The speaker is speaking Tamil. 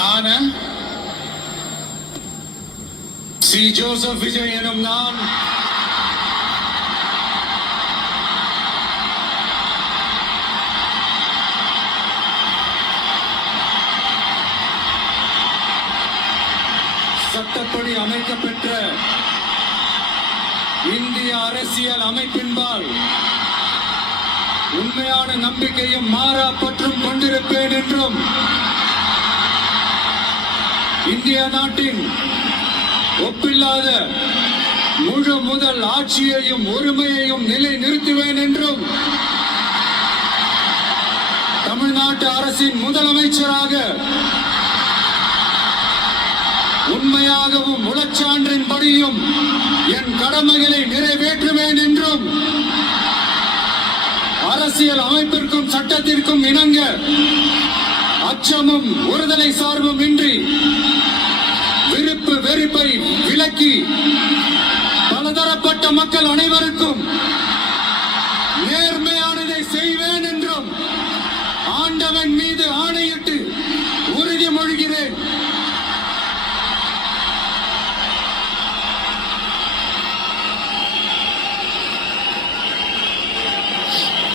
நான் சி ஜோசப் விஜய் எனும் நான் சட்டப்படி அமைக்கப்பெற்ற இந்திய அரசியல் அமைப்பின்பால் உண்மையான நம்பிக்கையும் மாறா பற்றும் கொண்டிருப்பேன் என்றும் இந்திய நாட்டின் ஒப்பில்லாத முழு முதல் ஆட்சியையும் உரிமையையும் நிலை நிறுத்துவேன் என்றும் தமிழ்நாட்டு அரசின் முதலமைச்சராக உண்மையாகவும் உளச்சான்றின்படியும் என் கடமைகளை நிறைவேற்றுவேன் என்றும் அரசியல் அமைப்பிற்கும் சட்டத்திற்கும் இணங்க அச்சமும் ஒருதலை சார்பும் இன்றி விருப்பு வெறுப்பை விலக்கி பலதரப்பட்ட மக்கள் அனைவருக்கும் நேர்மையானதை செய்வேன் என்றும் ஆண்டவன் மீது ஆணையிட்டு உறுதிமொழிகிறேன்.